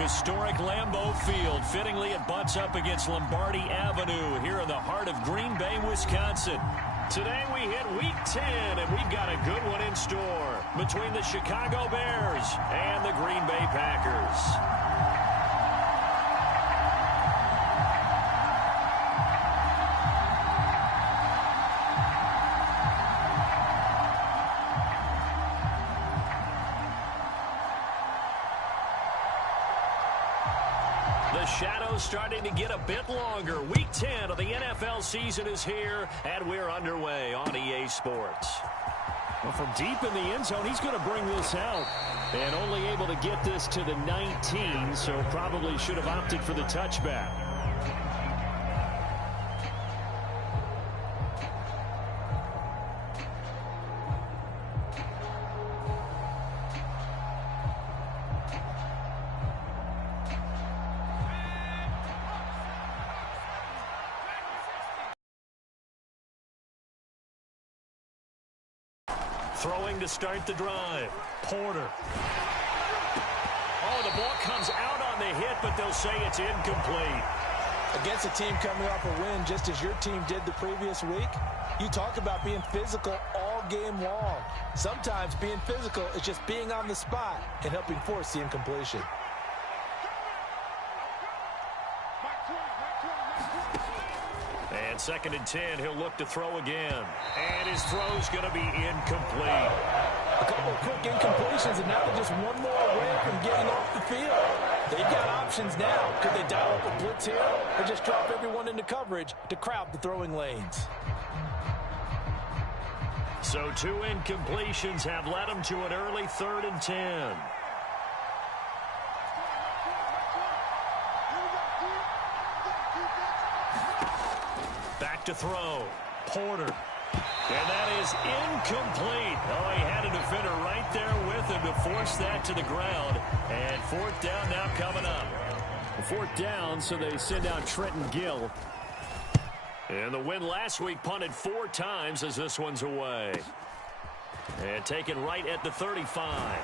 Historic Lambeau Field. Fittingly, it butts up against Lombardi Avenue here in the heart of Green Bay, Wisconsin. Today we hit Week 10, and we've got a good one in store between the Chicago Bears and the Green Bay Packers. The shadow's starting to get a bit longer. Week 10 of the NFL season is here, and we're underway on EA Sports. Well, from deep in the end zone, he's going to bring this out. And only able to get this to the 19, so probably should have opted for the touchback. Throwing to start the drive. Porter. Oh, the ball comes out on the hit, but they'll say it's incomplete. Against a team coming off a win, just as your team did the previous week, you talk about being physical all game long. Sometimes being physical is just being on the spot and helping force the incompletion. And 2nd and 10, he'll look to throw again. And his throw's going to be incomplete. A couple of quick incompletions, and now they're just one more away from getting off the field. They've got options now. Could they dial up a blitz here or just drop everyone into coverage to crowd the throwing lanes? So 2 incompletions have led them to an early 3rd and 10. Back to throw. Porter. And that is incomplete. Oh, he had a defender right there with him to force that to the ground. And 4th down now coming up. 4th down, so they send out Trenton Gill. And the win last week punted 4 times as this one's away. And taken right at the 35.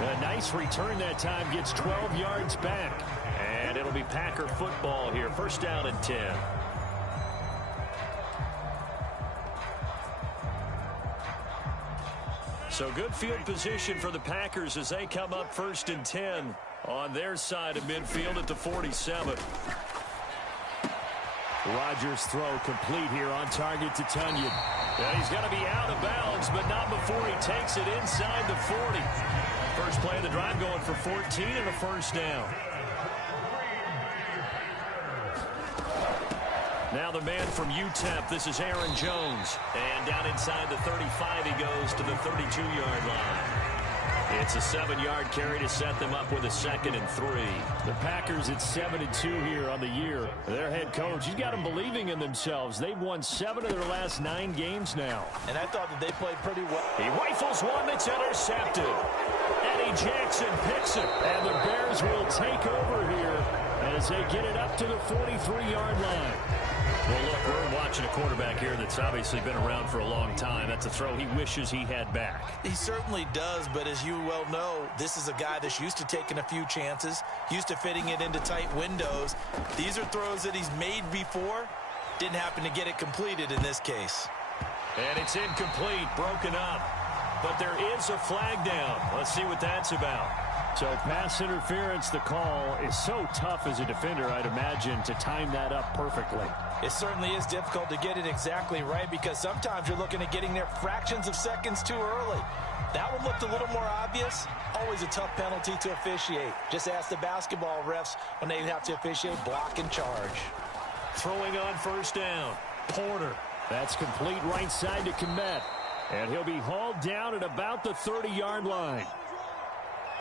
A nice return that time, gets 12 yards back. And it'll be Packer football here. 1st down and 10. So good field position for the Packers as they come up 1st and 10 on their side of midfield at the 47. Rodgers' throw complete here, on target to Tunyon. Yeah, he's going to be out of bounds, but not before he takes it inside the 40. First play of the drive going for 14 and a 1st down. Now the man from UTEP, this is Aaron Jones. And down inside the 35, he goes to the 32-yard line. It's a 7-yard carry to set them up with a 2nd and 3. The Packers at 7-2 here on the year. Their head coach, he's got them believing in themselves. They've won 7 of their last 9 games now. And I thought that they played pretty well. He rifles one that's intercepted. Eddie Jackson picks it. And the Bears will take over here as they get it up to the 43-yard line. Well, look, we're watching a quarterback here that's obviously been around for a long time. That's a throw he wishes he had back. He certainly does, but as you well know, this is a guy that's used to taking a few chances, used to fitting it into tight windows. These are throws that he's made before. Didn't happen to get it completed in this case. And it's incomplete, broken up. But there is a flag down. Let's see what that's about. So pass interference, the call is so tough as a defender, I'd imagine, to time that up perfectly. It certainly is difficult to get it exactly right because sometimes you're looking at getting there fractions of seconds too early. That one looked a little more obvious. Always a tough penalty to officiate. Just ask the basketball refs when they have to officiate block and charge. Throwing on 1st down. Porter. That's complete right side to Kmet. And he'll be hauled down at about the 30-yard line.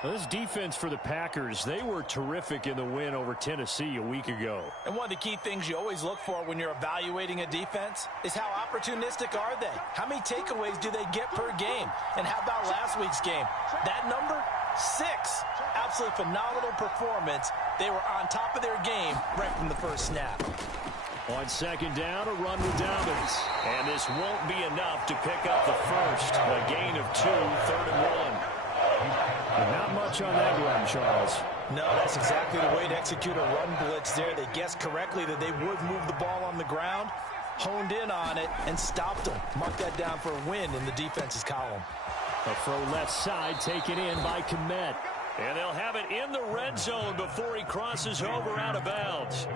Well, this defense for the Packers, they were terrific in the win over Tennessee a week ago. And one of the key things you always look for when you're evaluating a defense is how opportunistic are they? How many takeaways do they get per game? And how about last week's game? That number, 6. Absolutely phenomenal performance. They were on top of their game right from the first snap. On 2nd down, a run with Dobbins. And this won't be enough to pick up the first. A gain of 2, 3rd and 1. Not much on that run, Charles. No, that's exactly the way to execute a run blitz there. They guessed correctly that they would move the ball on the ground, honed in on it, and stopped them. Mark that down for a win in the defense's column. A throw left side taken in by Kmet. And they'll have it in the red zone before he crosses over out of bounds.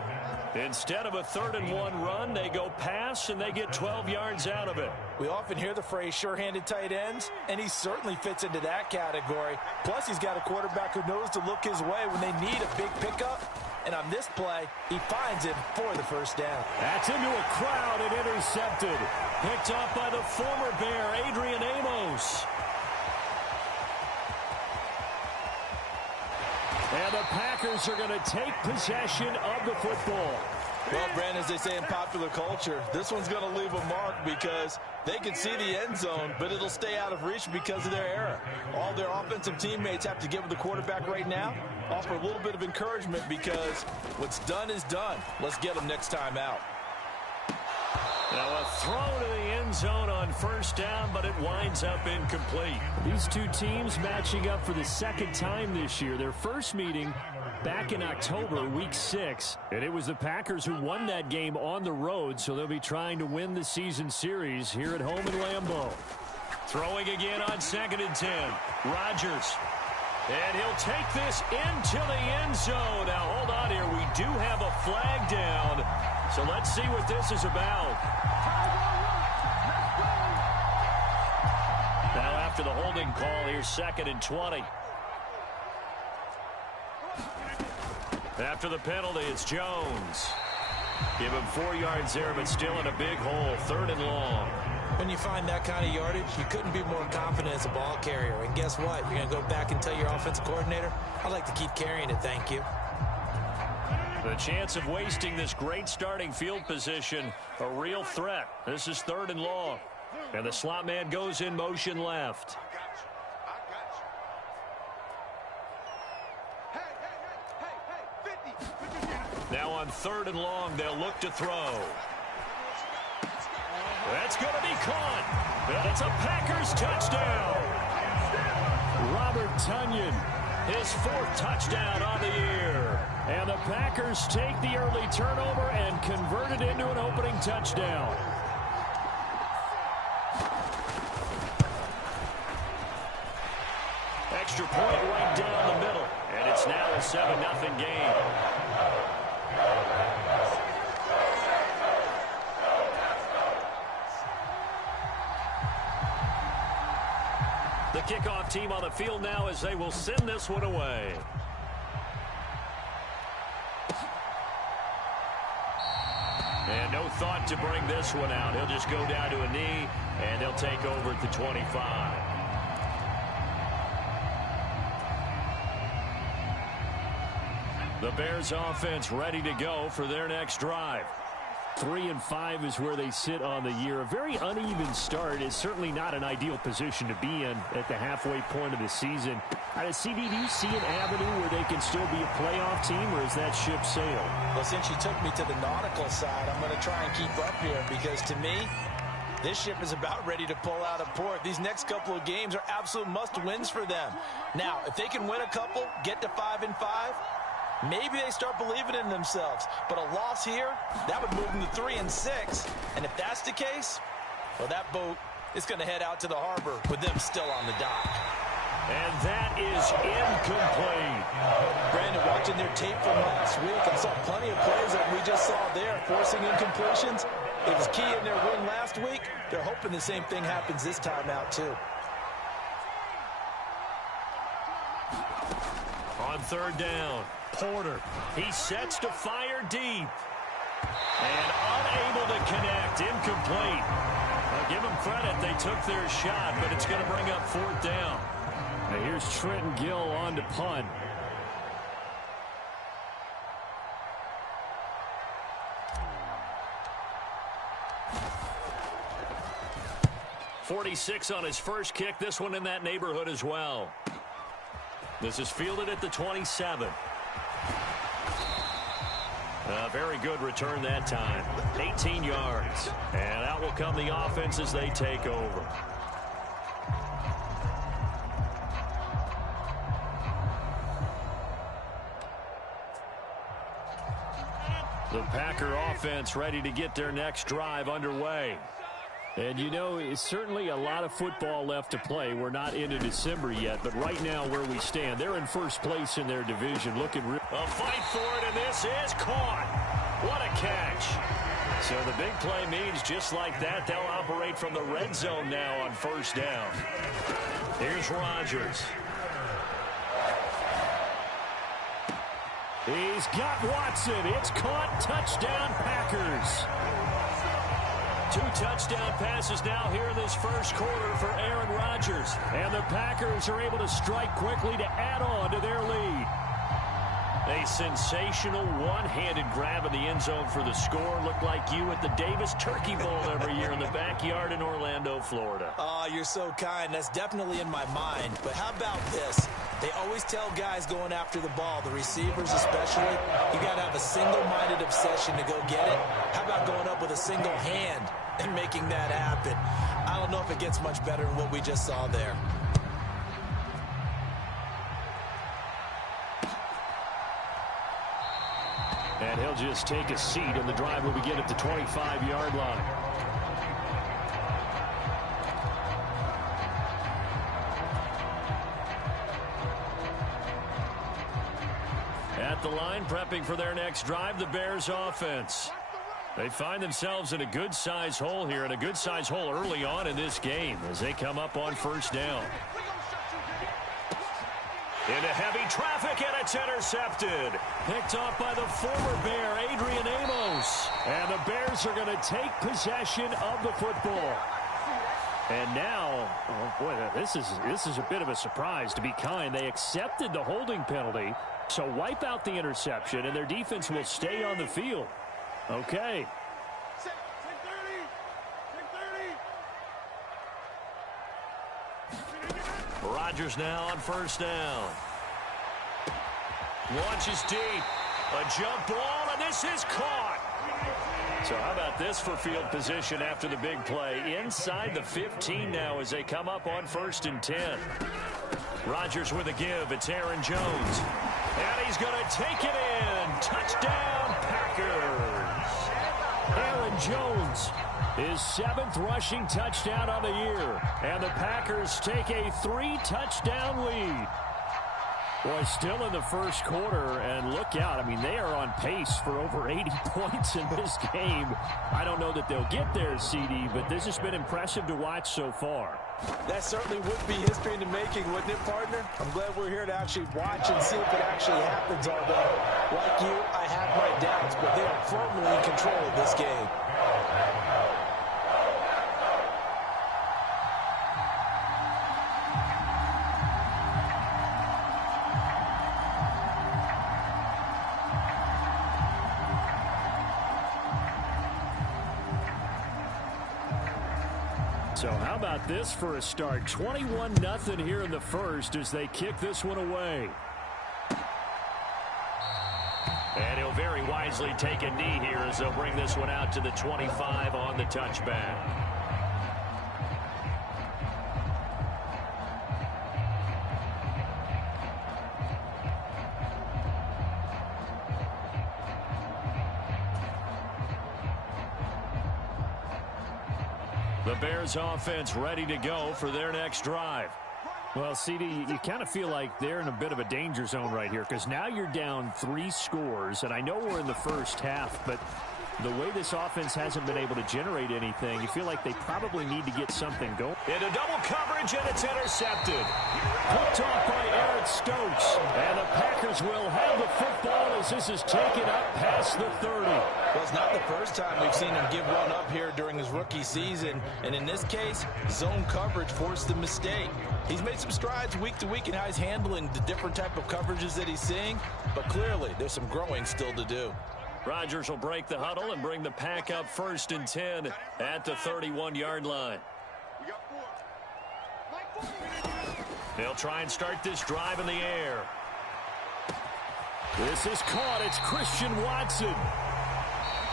Instead of a 3rd-and-1 run, they go pass, and they get 12 yards out of it. We often hear the phrase sure-handed tight ends, and he certainly fits into that category. Plus, he's got a quarterback who knows to look his way when they need a big pickup. And on this play, he finds him for the first down. That's into a crowd and intercepted. Picked off by the former Bear, Adrian Amos. And the Packers are going to take possession of the football. Well, Brandon, as they say in popular culture, this one's going to leave a mark because they can see the end zone, but it'll stay out of reach because of their error. All their offensive teammates have to get with the quarterback right now, offer a little bit of encouragement because what's done is done. Let's get them next time out. Now a throw to the end zone on first down, but it winds up incomplete. These two teams matching up for the second time this year. Their first meeting back in October, week 6. And it was the Packers who won that game on the road, so they'll be trying to win the season series here at home in Lambeau. Throwing again on 2nd and 10. Rodgers. And he'll take this into the end zone. Now hold on here. We do have a flag down. So let's see what this is about. Now after the holding call, here's 2nd and 20. After the penalty, it's Jones. Give him 4 yards there, but still in a big hole. 3rd and long. When you find that kind of yardage, you couldn't be more confident as a ball carrier. And guess what? You're going to go back and tell your offensive coordinator, I'd like to keep carrying it, thank you. The chance of wasting this great starting field position, a real threat. This is 3rd and long. And the slot man goes in motion left. Now on 3rd and long, they'll look to throw. That's going to be caught. And it's a Packers touchdown. Robert Tonyan, his 4th touchdown on the year. And the Packers take the early turnover and convert it into an opening touchdown. Extra point right down the middle. And it's now a 7-0 game. The kickoff team on the field now as they will send this one away. And no thought to bring this one out. He'll just go down to a knee, and they'll take over at the 25. The Bears offense ready to go for their next drive. 3-5 is where they sit on the year. A very uneven start is certainly not an ideal position to be in at the halfway point of the season. CD, do you see an avenue where they can still be a playoff team, or is that ship sailed? Well, since you took me to the nautical side, I'm going to try and keep up here because to me, this ship is about ready to pull out of port. These next couple of games are absolute must-wins for them. Now, if they can win a couple, get to 5-5, maybe they start believing in themselves. But a loss here, that would move them to 3-6. And if that's the case, well, that boat is going to head out to the harbor with them still on the dock. And that is incomplete. Brandon, watching their tape from last week and saw plenty of plays that we just saw there, forcing incompletions. It was key in their win last week. They're hoping the same thing happens this time out, too. On 3rd down, Porter. He sets to fire deep. And unable to connect. Incomplete. I'll give them credit. They took their shot, but it's going to bring up 4th down. Now here's Trenton Gill on to punt. .46 on his first kick. This one in that neighborhood as well. This is fielded at the 27. A very good return that time. 18 yards. And out will come the offense as they take over. The Packer offense ready to get their next drive underway. And, you know, it's certainly a lot of football left to play. We're not into December yet, but right now where we stand, they're in first place in their division. Looking a fight for it, and this is caught. What a catch. So the big play means just like that, they'll operate from the red zone now on first down. Here's Rodgers. He's got Watson. It's caught. Touchdown, Packers. 2 touchdown passes now here in this first quarter for Aaron Rodgers. And the Packers are able to strike quickly to add on to their lead. A sensational one-handed grab in the end zone for the score. Looked like you at the Davis Turkey Bowl every year in the backyard in Orlando, Florida. Oh, you're so kind. That's definitely in my mind. But how about this? They always tell guys going after the ball, the receivers especially, you got to have a single-minded obsession to go get it. How about going up with a single hand and making that happen? I don't know if it gets much better than what we just saw there. And he'll just take a seat, and the drive will begin at the 25-yard line. At the line, prepping for their next drive, the Bears offense. They find themselves in a good-size hole here, and a good-size hole early on in this game as they come up on first down. Into heavy traffic, and it's intercepted. Picked off by the former Bear, Adrian Amos. And the Bears are going to take possession of the football. And now, oh boy, this is a bit of a surprise, to be kind. They accepted the holding penalty, so wipe out the interception, and their defense will stay on the field. Okay. Rodgers now on first down. Launches deep. A jump ball, and this is caught. So how about this for field position after the big play? Inside the 15 now as they come up on 1st and 10. Rodgers with a give. It's Aaron Jones. And he's going to take it in. Touchdown, Packers. Aaron Jones, his 7th rushing touchdown on the year. And the Packers take a 3-touchdown lead. Boy, still in the first quarter, and look out. I mean, they are on pace for over 80 points in this game. I don't know that they'll get there, CD, but this has been impressive to watch so far. That certainly would be history in the making, wouldn't it, partner? I'm glad we're here to actually watch and see if it actually happens, although, like you, I have my doubts, but they are firmly in control of this game. So how about this for a start? 21-0 here in the first as they kick this one away. And he'll very wisely take a knee here as they'll bring this one out to the 25 on the touchback. The Bears offense ready to go for their next drive. Well, CD, you kind of feel like they're in a bit of a danger zone right here because now you're down 3 scores, and I know we're in the first half, but the way this offense hasn't been able to generate anything, you feel like they probably need to get something going. Into double coverage, and it's intercepted. Picked off by Eric Stokes, and the Packers will have the football as this is taken up past the 30. Well, it's not the first time we've seen him give one up here during his rookie season, and in this case, zone coverage forced the mistake. He's made some strides week to week in how he's handling the different type of coverages that he's seeing, but clearly there's some growing still to do. Rodgers will break the huddle and bring the Pack up 1st and 10 at the 31-yard line. They'll try and start this drive in the air. This is caught. It's Christian Watson.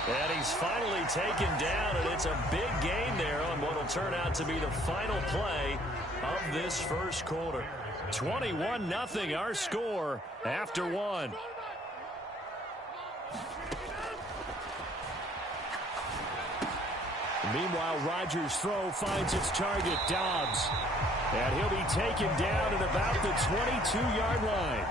And he's finally taken down, and it's a big gain there on what will turn out to be the final play of this first quarter. 21-0 our score after 1. Meanwhile, Rodgers' throw finds its target, Dobbs. And he'll be taken down at about the 22-yard line.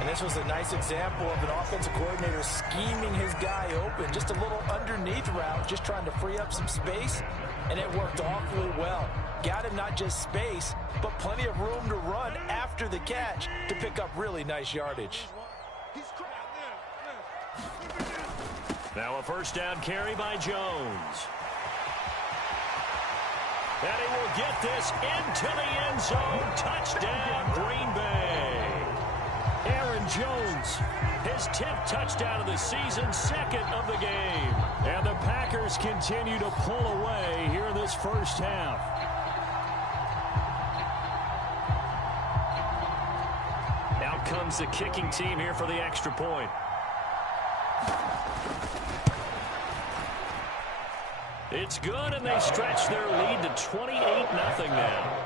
And this was a nice example of an offensive coordinator scheming his guy open. Just a little underneath route, just trying to free up some space. And it worked awfully well. Got him not just space, but plenty of room to run after the catch to pick up really nice yardage. Now a first down carry by Jones. And he will get this into the end zone. Touchdown, Green Bay. Aaron Jones, his 10th touchdown of the season, second of the game. And the Packers continue to pull away here in this first half. Now comes the kicking team here for the extra point. It's good, and they stretch their lead to 28-0 now.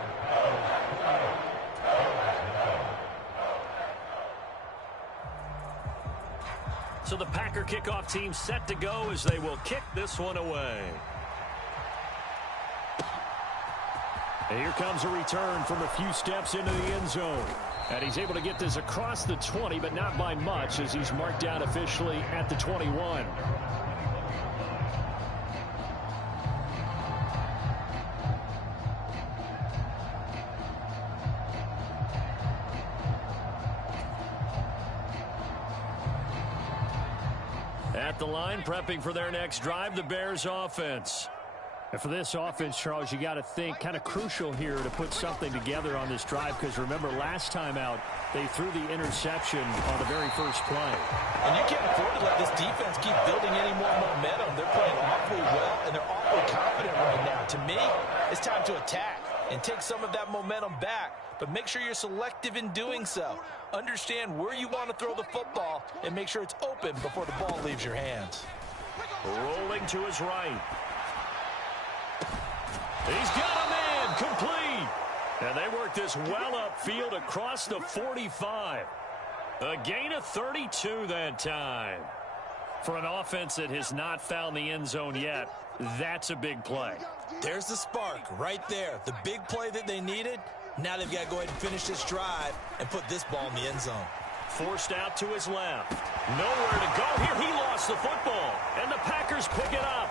So the Packer kickoff team set to go as they will kick this one away. And here comes a return from a few steps into the end zone. And he's able to get this across the 20, but not by much, as he's marked down officially at the 21. At the line, prepping for their next drive, the Bears offense. And for this offense, Charles, you got to think kind of crucial here to put something together on this drive, because remember, last time out, they threw the interception on the very first play. And you can't afford to let this defense keep building any more momentum. They're playing awfully well, and they're awfully confident right now. To me, it's time to attack and take some of that momentum back. But make sure you're selective in doing so. Understand where you want to throw the football and make sure it's open before the ball leaves your hands. Rolling to his right. He's got a man complete. And they work this well upfield across the 45. A gain of 32 that time. For an offense that has not found the end zone yet, that's a big play. There's the spark right there. The big play that they needed. Now they've got to go ahead and finish this drive and put this ball in the end zone. Forced out to his left. Nowhere to go here. He lost the football. And the Packers pick it up.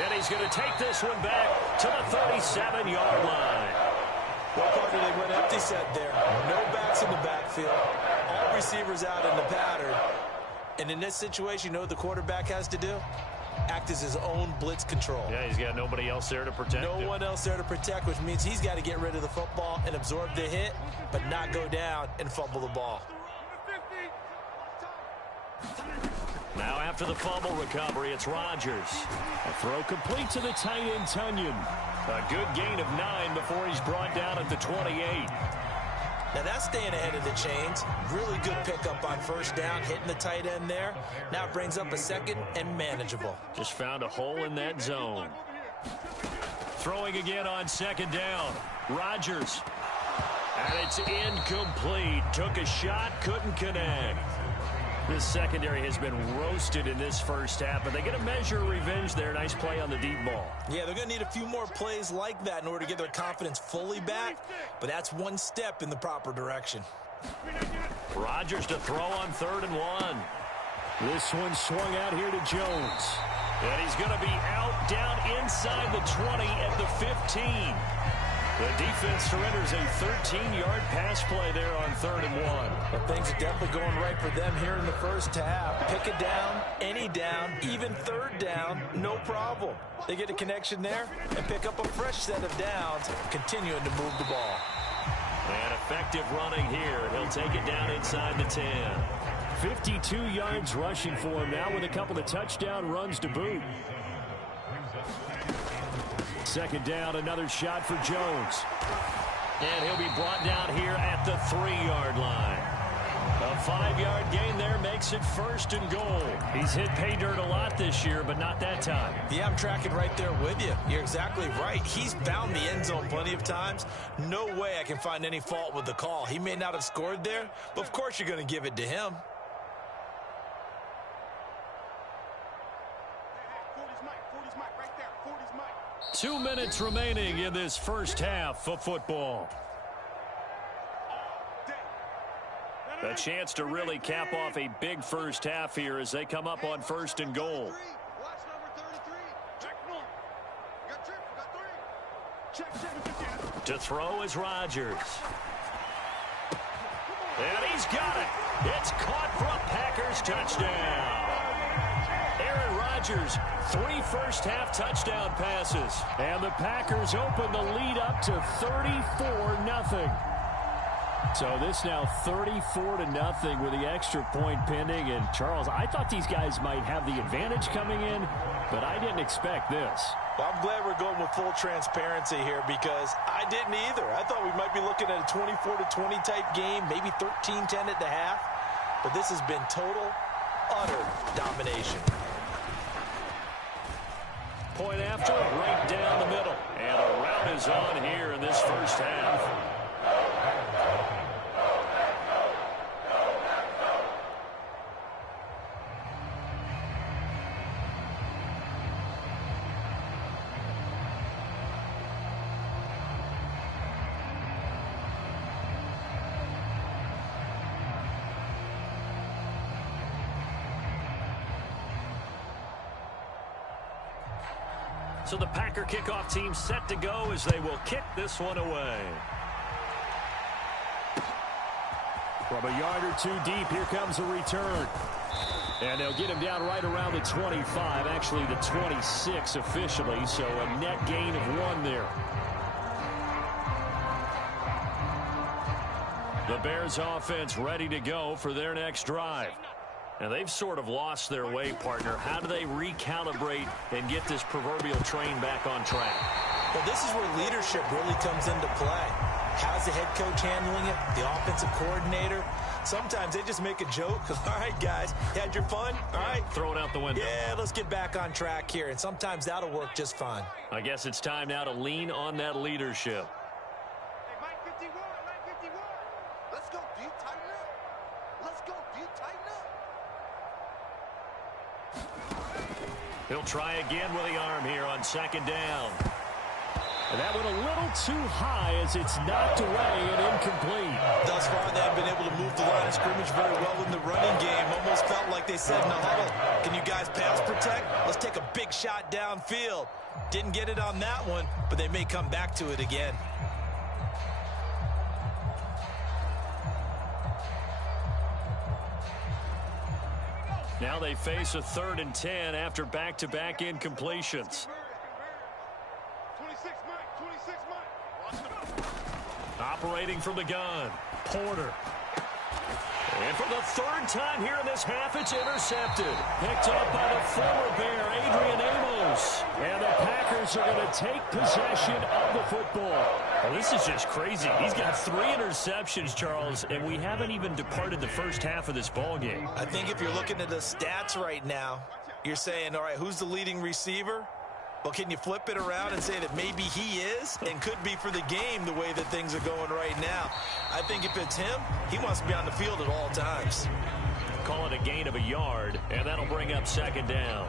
And he's going to take this one back to the 37-yard line. What partner they went empty set there. No backs in the backfield. All receivers out in the pattern. And in this situation, you know what the quarterback has to do? Act as his own blitz control. Yeah, he's got nobody else there to protect him. No one else there to protect, which means he's got to get rid of the football and absorb the hit, but not go down and fumble the ball. Now after the fumble recovery, it's Rodgers. A throw complete to the tight end, Tunyon. A good gain of 9 before he's brought down at the 28. Now that's staying ahead of the chains. Really good pickup on first down, hitting the tight end there. Now it brings up a second and manageable. Just found a hole in that zone. Throwing again on second down. Rodgers. And it's incomplete. Took a shot, couldn't connect. This secondary has been roasted in this first half, but they get a measure of revenge there. Nice play on the deep ball. Yeah, they're going to need a few more plays like that in order to get their confidence fully back, but that's one step in the proper direction. Rodgers to throw on 3rd and 1. This one swung out here to Jones. And he's going to be out down inside the 20 at the 15. The defense surrenders a 13-yard pass play there on 3rd and 1. But things are definitely going right for them here in the first half. Pick it down, any down, even 3rd down, no problem. They get a connection there and pick up a fresh set of downs, continuing to move the ball. And effective running here. He'll take it down inside the 10. 52 yards rushing for him now with a couple of touchdown runs to boot. Second down, another shot for Jones. And he'll be brought down here at the 3-yard line. A 5-yard gain there makes it 1st and goal. He's hit pay dirt a lot this year, but not that time. Yeah, I'm tracking right there with you. You're exactly right. He's found the end zone plenty of times. No way I can find any fault with the call. He may not have scored there, but of course you're going to give it to him. 2 minutes remaining in this first half of football. A chance to really cap off a big first half here as they come up on 1st and goal. To throw is Rodgers. And he's got it. It's caught for a Packers touchdown. Aaron Rodgers, 3 first-half touchdown passes. And the Packers open the lead up to 34-0. So this now 34-0 with the extra point pending. And, Charles, I thought these guys might have the advantage coming in, but I didn't expect this. Well, I'm glad we're going with full transparency here because I didn't either. I thought we might be looking at a 24-20 type game, maybe 13-10 at the half. But this has been total, utter domination. Point after, right down the middle. And a rout is on here in this first half. So the Packer kickoff team set to go as they will kick this one away. From a yard or 2 deep, here comes a return. And they'll get him down right around the 25, actually the 26 officially, so a net gain of 1 there. The Bears offense ready to go for their next drive. And they've sort of lost their way, partner. How do they recalibrate and get this proverbial train back on track? Well, this is where leadership really comes into play. How's the head coach handling it? The offensive coordinator? Sometimes they just make a joke. All right, guys, you had your fun? All right. Throw it out the window. Yeah, let's get back on track here. And sometimes that'll work just fine. I guess it's time now to lean on that leadership. Hey, Mike 51, Mike 51. Let's go, dude. Tighten up. Let's go, dude. Tighten up. He'll try again with the arm here on 2nd down. And that went a little too high as it's knocked away and incomplete. Thus far, they haven't been able to move the line of scrimmage very well in the running game. Almost felt like they said in the huddle, can you guys pass protect? Let's take a big shot downfield. Didn't get it on that one, but they may come back to it again. Now they face a 3rd and 10 after back-to-back incompletions. 26, Mike. 26, Mike. Operating from the gun, Porter. And for the 3rd time here in this half, it's intercepted. Picked up by the former Bear, Adrian Amos. And the Packers are going to take possession of the football. Well, this is just crazy. He's got 3 interceptions, Charles, and we haven't even departed the first half of this ball game. I think if you're looking at the stats right now, you're saying, all right, who's the leading receiver? Well, can you flip it around and say that maybe he is and could be for the game the way that things are going right now? I think if it's him, he wants to be on the field at all times. Call it a gain of a yard, and that'll bring up 2nd down.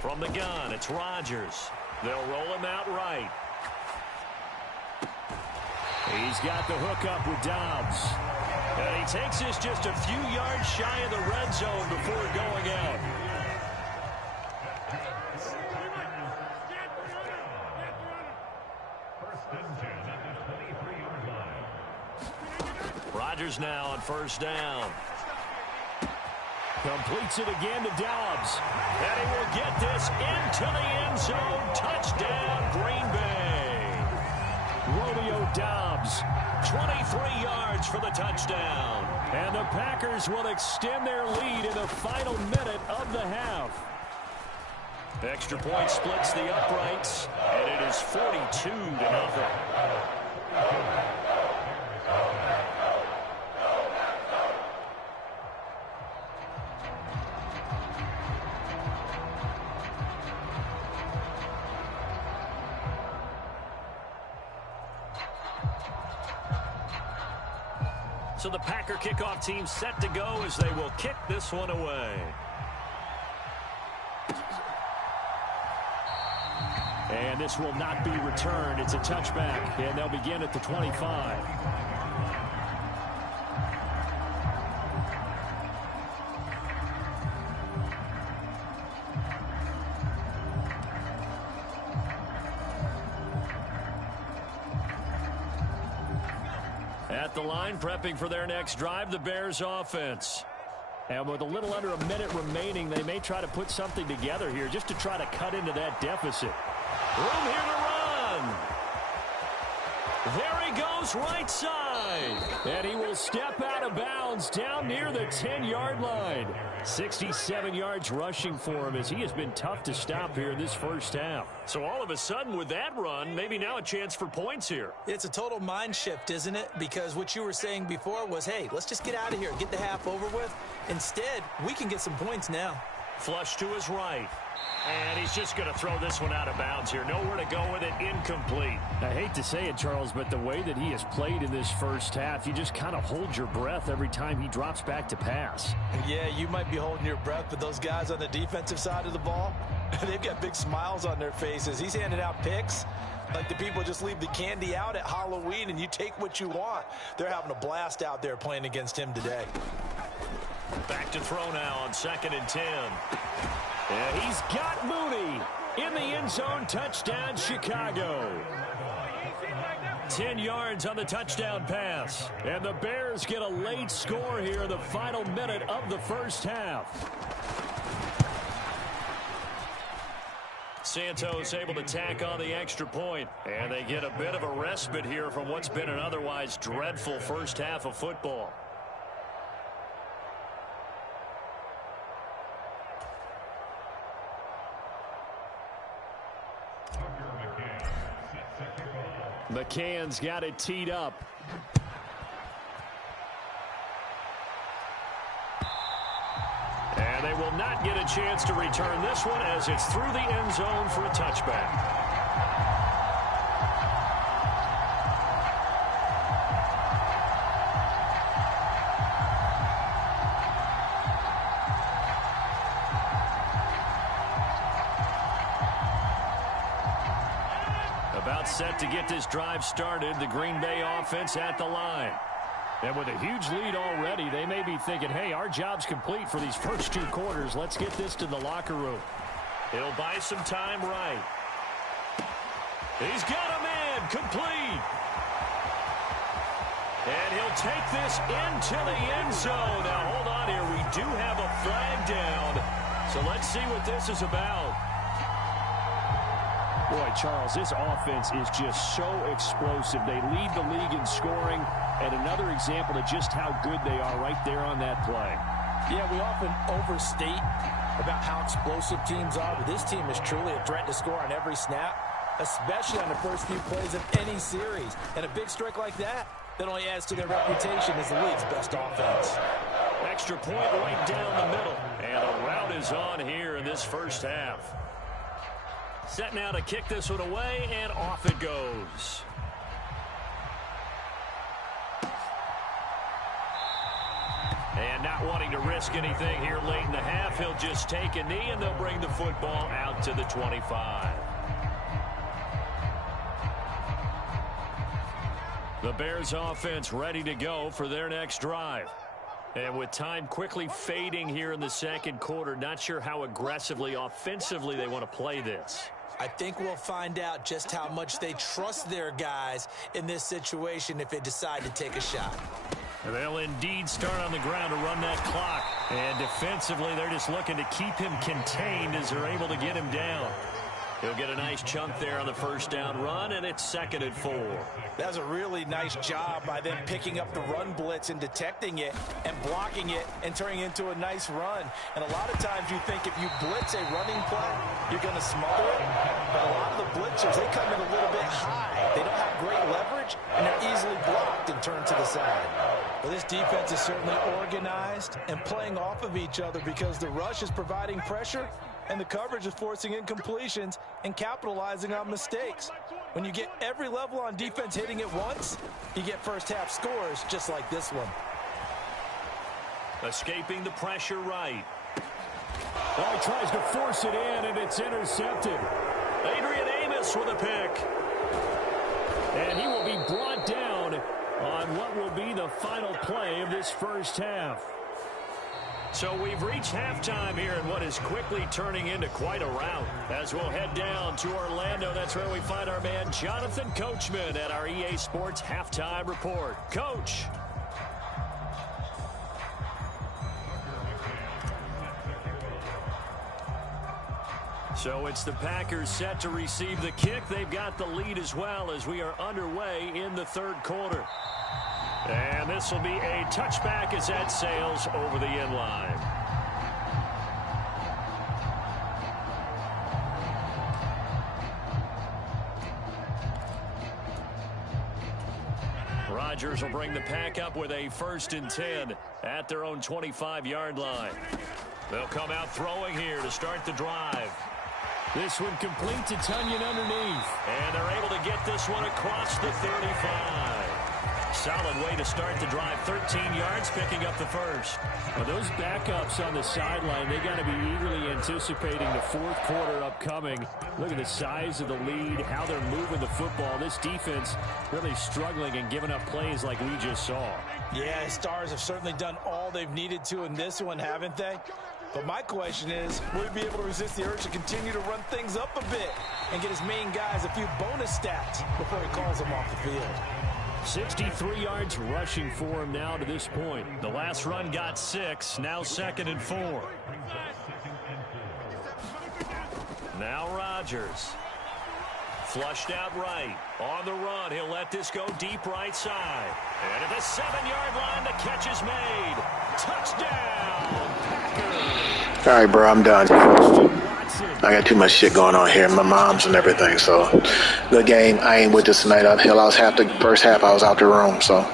From the gun, it's Rodgers. They'll roll him out right. He's got the hook up with Dobbs. And he takes this just a few yards shy of the red zone before going out. Rodgers now on 1st down. Completes it again to Dobbs. And he will get this into the end zone. Touchdown, Green Bay. Romeo Dobbs. 23 yards for the touchdown. And the Packers will extend their lead in the final minute of the half. Extra point splits the uprights, and it is 42-0. So the Packer kickoff team set to go as they will kick this one away. And this will not be returned. It's a touchback, and they'll begin at the 25. At the line, prepping for their next drive, the Bears offense. And with a little under a minute remaining, they may try to put something together here just to try to cut into that deficit. Room here to run. There he goes, right side. And he will step out of bounds down near the 10-yard line. 67 yards rushing for him as he has been tough to stop here in this first half. So all of a sudden with that run, maybe now a chance for points here. It's a total mind shift, isn't it? Because what you were saying before was, hey, let's just get out of here, get the half over with. Instead, we can get some points now. Flush to his right. And he's just going to throw this one out of bounds here. Nowhere to go with it. Incomplete. I hate to say it, Charles, but the way that he has played in this first half, you just kind of hold your breath every time he drops back to pass. Yeah, you might be holding your breath, but those guys on the defensive side of the ball, they've got big smiles on their faces. He's handing out picks like the people just leave the candy out at Halloween and you take what you want. They're having a blast out there playing against him today. Back to throw now on 2nd and 10. And he's got Mooney in the end zone. Touchdown, Chicago. 10 yards on the touchdown pass. And the Bears get a late score here in the final minute of the first half. Santos able to tack on the extra point. And they get a bit of a respite here from what's been an otherwise dreadful first half of football. McCann's got it teed up. And they will not get a chance to return this one as it's through the end zone for a touchback. About set to get this drive started. The Green Bay offense at the line. And with a huge lead already, they may be thinking, hey, our job's complete for these first 2 quarters. Let's get this to the locker room. He'll buy some time right. He's got a man complete. And he'll take this into the end zone. Now, hold on here. We do have a flag down. So let's see what this is about. Boy, Charles, this offense is just so explosive. They lead the league in scoring, and another example of just how good they are right there on that play. Yeah, we often overstate about how explosive teams are, but this team is truly a threat to score on every snap, especially on the first few plays of any series. And a big strike like that only adds to their reputation as the league's best offense. Extra point right down the middle. And the route is on here in this first half. Set now to kick this one away, and off it goes. And not wanting to risk anything here late in the half, he'll just take a knee, and they'll bring the football out to the 25. The Bears offense ready to go for their next drive. And with time quickly fading here in the second quarter, not sure how aggressively, offensively they want to play this. I think we'll find out just how much they trust their guys in this situation if they decide to take a shot. They'll indeed start on the ground to run that clock. And defensively, they're just looking to keep him contained as they're able to get him down. He'll get a nice chunk there on the first down run, and it's 2nd and 4. That was a really nice job by them picking up the run blitz and detecting it and blocking it and turning it into a nice run. And a lot of times you think if you blitz a running play, you're going to smother it. But a lot of the blitzers, they come in a little bit high. They don't have great leverage, and they're easily blocked and turned to the side. Well, this defense is certainly organized and playing off of each other because the rush is providing pressure and the coverage is forcing incompletions and capitalizing on mistakes. When you get every level on defense hitting at once, you get first half scores just like this one. Escaping the pressure right. Oh, he tries to force it in, and it's intercepted. Adrian Amos with a pick. And he will be brought down on what will be the final play of this first half. So we've reached halftime here in what is quickly turning into quite a rout. As we'll head down to Orlando, that's where we find our man Jonathan Coachman at our EA Sports Halftime Report. Coach. So it's the Packers set to receive the kick. They've got the lead as well as we are underway in the third quarter. And this will be a touchback as that sails over the end line. Rodgers will bring the Pack up with a 1st and 10 at their own 25-yard line. They'll come out throwing here to start the drive. This one complete to Tunyon underneath. And they're able to get this one across the 35. Solid way to start the drive. 13 yards, picking up the first. Well, those backups on the sideline, they got to be eagerly anticipating the fourth quarter upcoming. Look at the size of the lead, how they're moving the football. This defense really struggling and giving up plays like we just saw. Yeah, Stars have certainly done all they've needed to in this one, haven't they? But my question is, will he be able to resist the urge to continue to run things up a bit and get his main guys a few bonus stats before he calls them off the field? 63 yards rushing for him now to this point. The last run got 6, now 2nd and 4. Now Rodgers. Flushed out right. On the run, he'll let this go deep right side. And at the 7-yard line, the catch is made. Touchdown, Packers. All right, bro, I'm done. I got too much shit going on here. My mom's and everything, so good game. I ain't with this tonight. I lost half the first half. I was out the room, so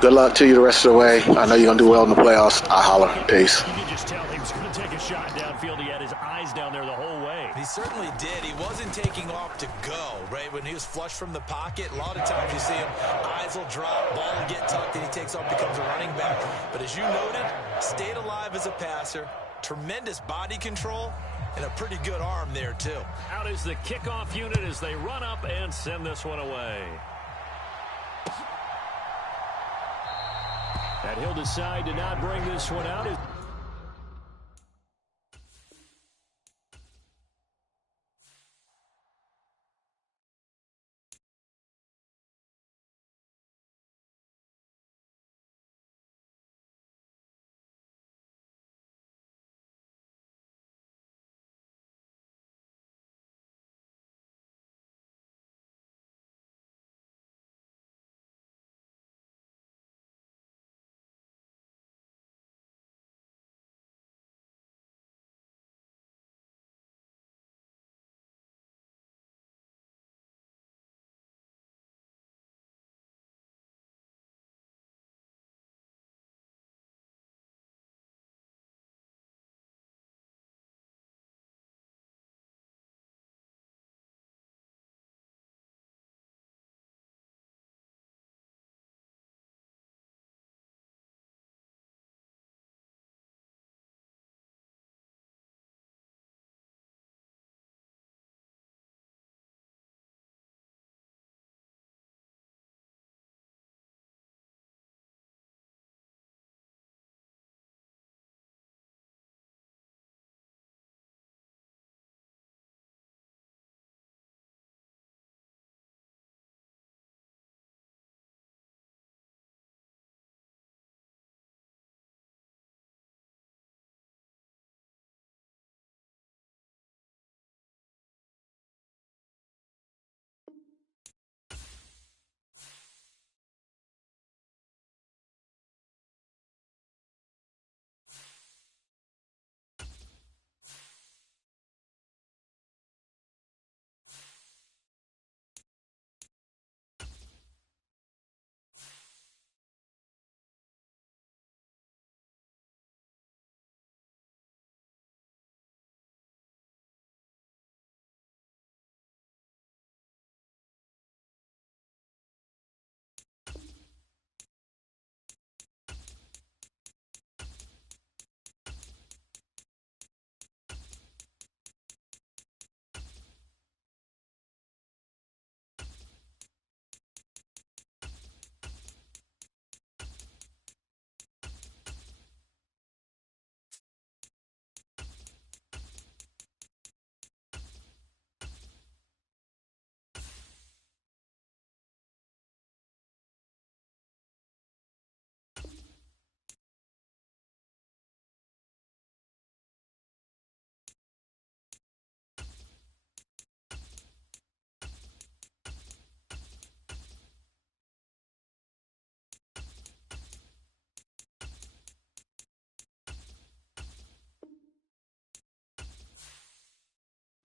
good luck to you the rest of the way. I know you're going to do well in the playoffs. I holler. Peace. You can just tell he was going to take a shot downfield. He had his eyes down there the whole way. He certainly did. He wasn't taking off to go, right? When he was flushed from the pocket, a lot of times you see him, eyes will drop, ball will get tucked, and he takes off, becomes a running back. But as you noted, stayed alive as a passer, tremendous body control, and a pretty good arm there, too. Out is the kickoff unit as they run up and send this one away. And he'll decide to not bring this one out.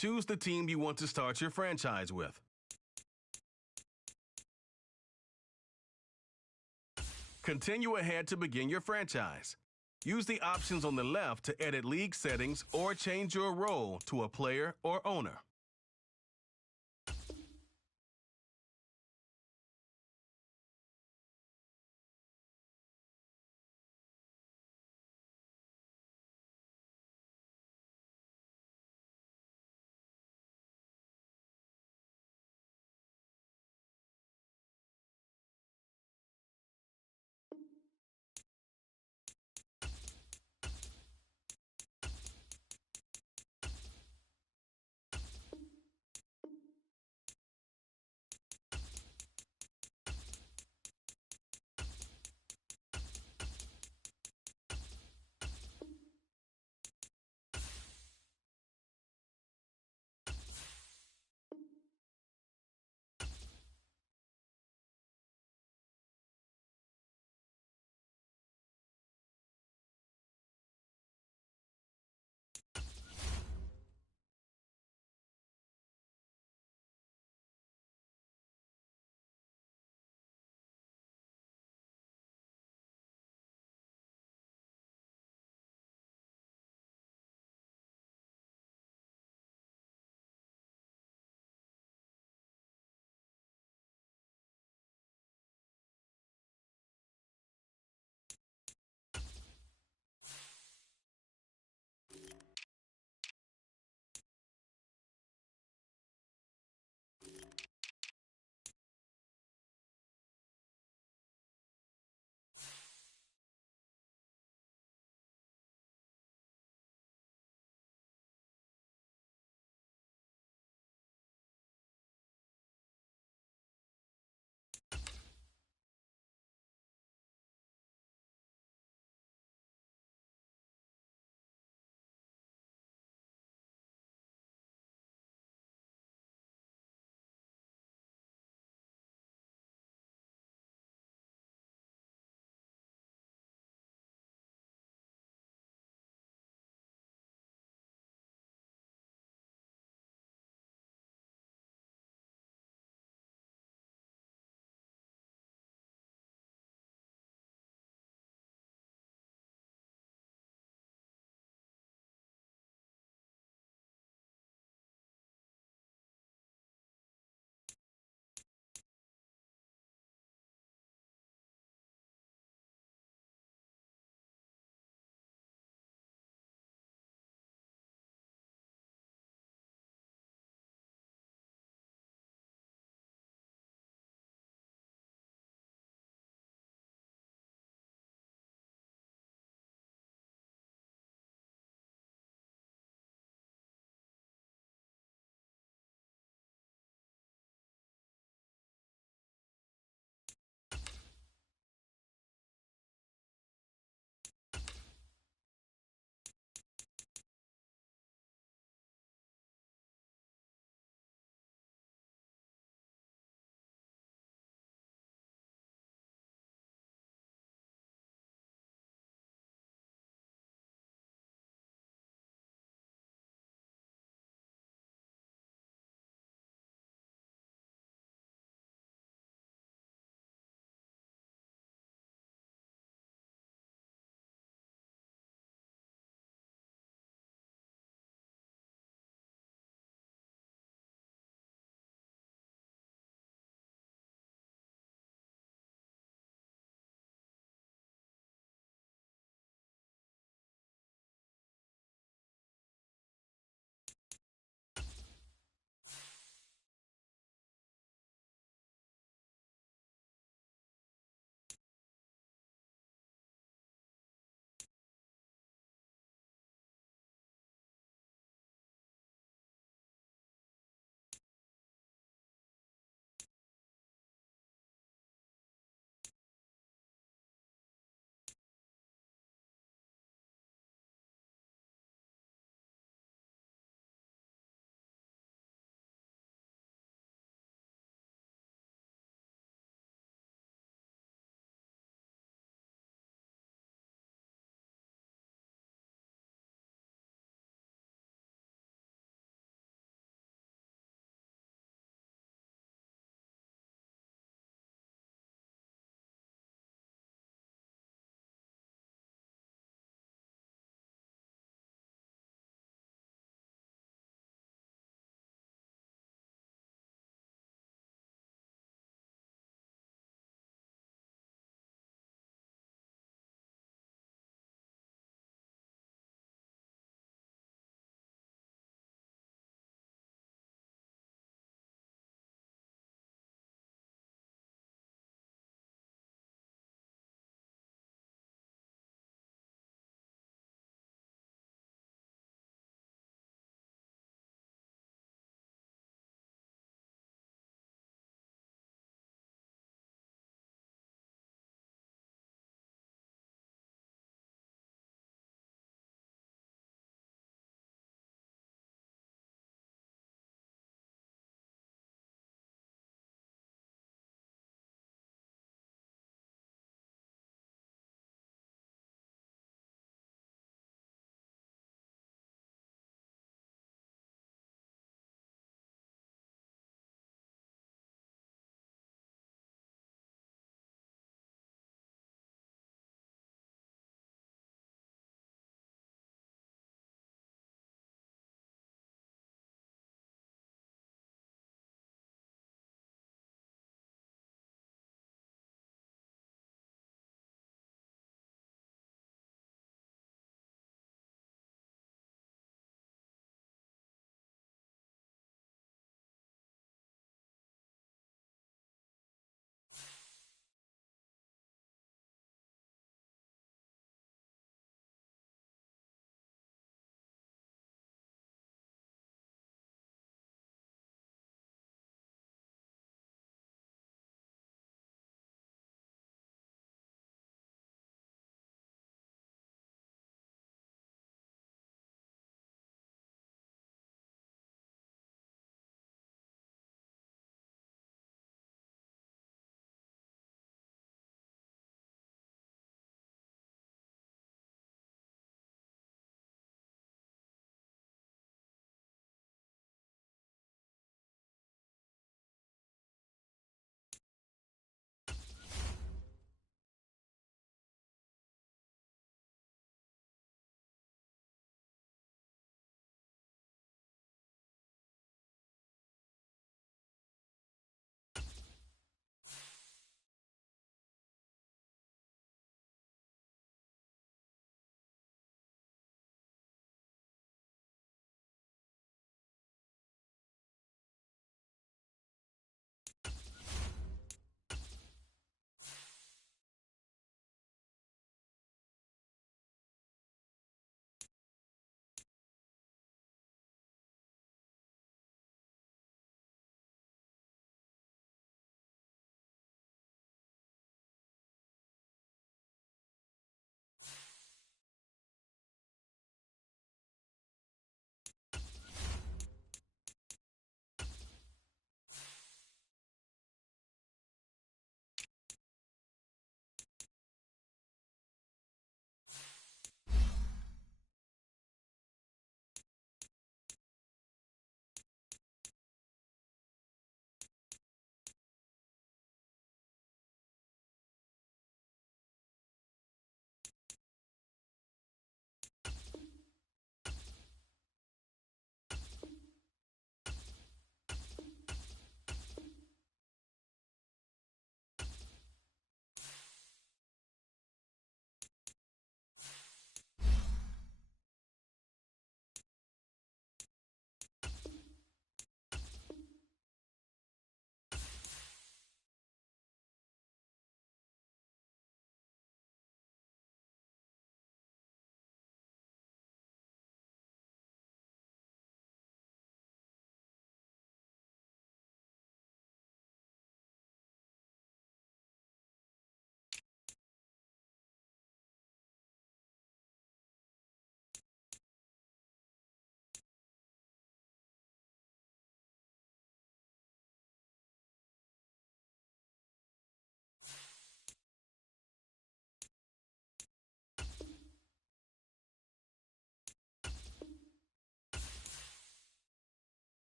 Choose the team you want to start your franchise with. Continue ahead to begin your franchise. Use the options on the left to edit league settings or change your role to a player or owner.